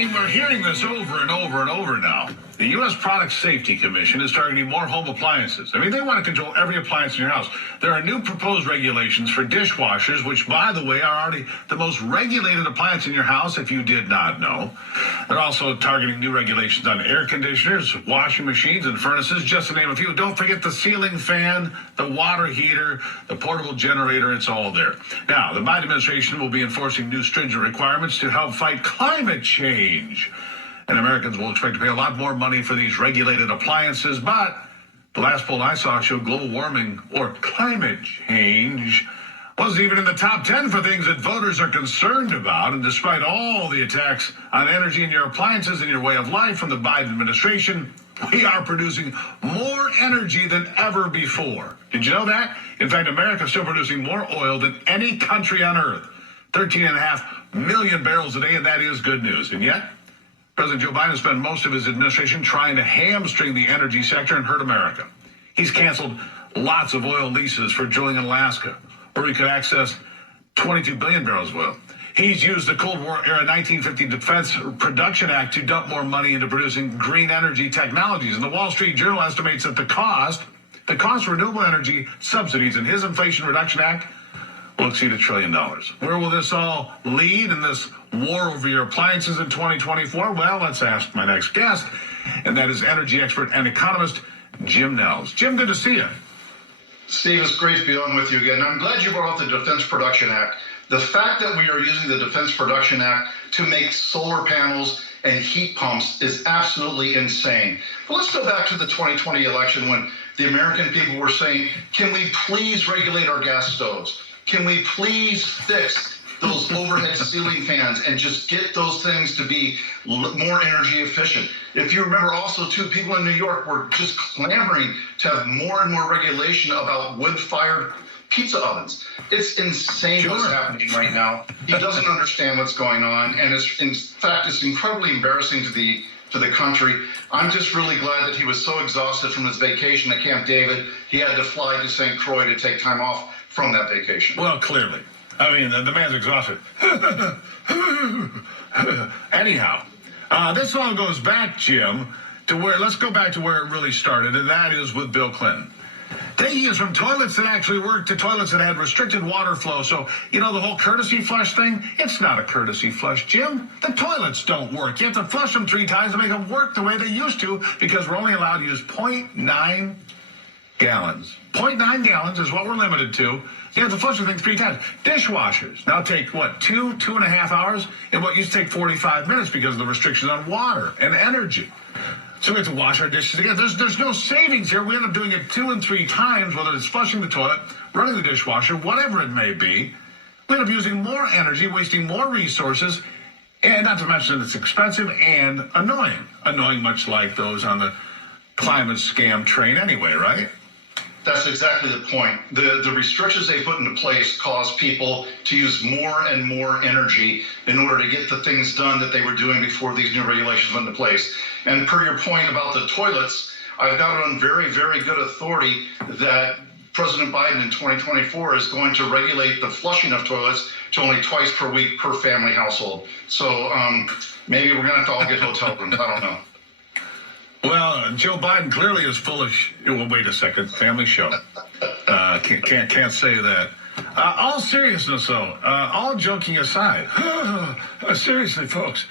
We're hearing this over and over and over now. The U.S. Product Safety Commission is targeting more home appliances. I mean, they want to control every appliance in your house. There are new proposed regulations for dishwashers, which, by the way, are already the most regulated appliance in your house, if you did not know. They're also targeting new regulations on air conditioners, washing machines, and furnaces, just to name a few. Don't forget the ceiling fan, the water heater, the portable generator. It's all there. Now, the Biden administration will be enforcing new stringent requirements to help fight climate change. And Americans will expect to pay a lot more money for these regulated appliances. But the last poll I saw showed global warming or climate change wasn't even in the top 10 for things that voters are concerned about. And despite all the attacks on energy in your appliances and your way of life from the Biden administration, we are producing more energy than ever before. Did you know that? In fact, America is still producing more oil than any country on earth. 13.5 million barrels a day, and that is good news. And yet, President Joe Biden spent most of his administration trying to hamstring the energy sector and hurt America. He's canceled lots of oil leases for drilling in Alaska, where we could access 22 billion barrels of oil. He's used the Cold War era 1950 Defense Production Act to dump more money into producing green energy technologies. And the Wall Street Journal estimates that the cost of renewable energy subsidies in his Inflation Reduction Act will exceed $1 trillion. Where will this all lead in this war over your appliances in 2024? Well, let's ask my next guest, and that is energy expert and economist Jim Nels. Jim, good to see you. Steve, it's great to be on with you again. I'm glad you brought up the Defense Production Act. The fact that we are using the Defense Production Act to make solar panels and heat pumps is absolutely insane. But let's go back to the 2020 election when the American people were saying, can we please regulate our gas stoves? Can we please fix those overhead ceiling fans and just get those things to be more energy efficient? If you remember also, too, people in New York were just clamoring to have more and more regulation about wood-fired pizza ovens. It's insane what's happening right now. He doesn't understand what's going on, and in fact, it's incredibly embarrassing to the country. I'm just really glad that he was so exhausted from his vacation at Camp David, he had to fly to St. Croix to take time off from that vacation. Well, clearly. I mean, the man's exhausted. Anyhow, this all goes back, Jim, to let's go back to where it really started, and that is with Bill Clinton. Taking us from toilets that actually worked to toilets that had restricted water flow. So, you know, the whole courtesy flush thing, it's not a courtesy flush, Jim. The toilets don't work. You have to flush them 3 times to make them work the way they used to, because we're only allowed to use 0.9 gallons. 0.9 gallons is what we're limited to. You have to flush the thing 3 times. Dishwashers now take, 2.5 hours? And what used to take 45 minutes because of the restrictions on water and energy. So we have to wash our dishes again. There's no savings here. We end up doing it 2 and 3 times, whether it's flushing the toilet, running the dishwasher, whatever it may be. We end up using more energy, wasting more resources, and not to mention it's expensive and annoying. Annoying, much like those on the climate scam train anyway, right? That's exactly the point. The restrictions they put into place cause people to use more and more energy in order to get the things done that they were doing before these new regulations went into place. And per your point about the toilets, I've got it on very, very good authority that President Biden in 2024 is going to regulate the flushing of toilets to only twice per week per family household. So maybe we're going to have to all get hotel rooms. I don't know. Well, Joe Biden clearly is full of. Well, wait a second, family show. Can't say that. All seriousness, though. All joking aside. Seriously, folks,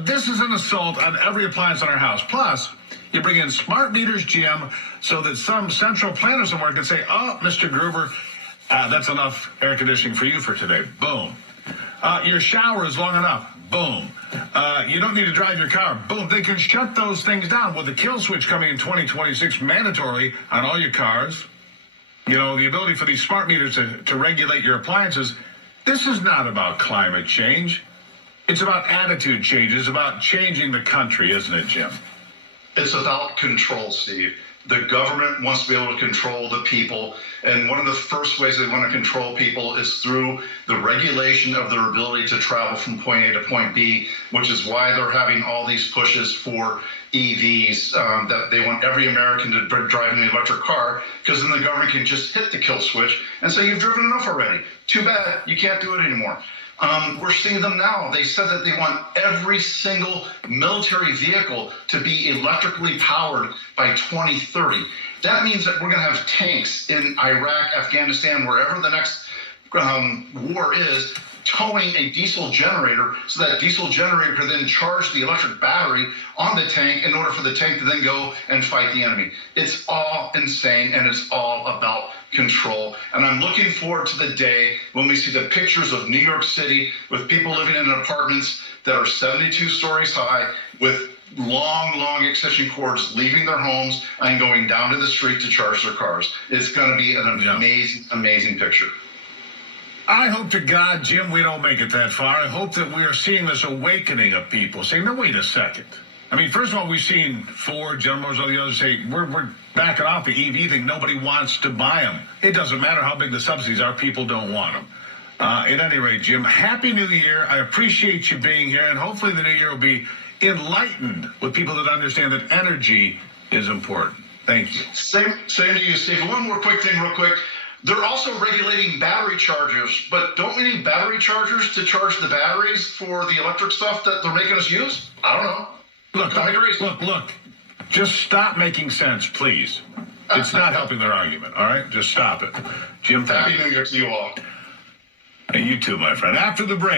this is an assault on every appliance in our house. Plus, you bring in smart meters, Jim, so that some central planner somewhere can say, "Oh, Mr. Gruber, that's enough air conditioning for you for today." Boom. Your shower is long enough. Boom. You don't need to drive your car. Boom. They can shut those things down with the kill switch coming in 2026 mandatorily on all your cars. You know, the ability for these smart meters to regulate your appliances. This is not about climate change. It's about attitude changes, about changing the country, isn't it, Jim? It's about control, Steve. The government wants to be able to control the people, and one of the first ways they want to control people is through the regulation of their ability to travel from point A to point B, which is why they're having all these pushes for EVs, that they want every American to drive an electric car, because then the government can just hit the kill switch and say, you've driven enough already. Too bad, you can't do it anymore. We're seeing them now. They said that they want every single military vehicle to be electrically powered by 2030. That means that we're going to have tanks in Iraq, Afghanistan, wherever the next war is, towing a diesel generator, so that diesel generator can then charge the electric battery on the tank in order for the tank to then go and fight the enemy. It's all insane, and it's all about control. And I'm looking forward to the day when we see the pictures of New York City with people living in apartments that are 72 stories high with long extension cords leaving their homes and going down to the street to charge their cars. It's going to be an amazing picture. I hope to God, Jim, we don't make it that far. I hope that we are seeing this awakening of people saying, no, wait a second. I mean, first of all, we've seen Ford, General Motors, all the others say, we're backing off the EV thing. Nobody wants to buy them. It doesn't matter how big the subsidies are. People don't want them. At any rate, Jim, Happy New Year. I appreciate you being here, and hopefully the new year will be enlightened with people that understand that energy is important. Thank you. Same to you, Steve. One more quick thing real quick. They're also regulating battery chargers, but don't we need battery chargers to charge the batteries for the electric stuff that they're making us use? I don't know. Look. Just stop making sense, please. It's not helping their argument, all right? Just stop it. Jim, Happy New Year to you all. And you too, my friend. After the break.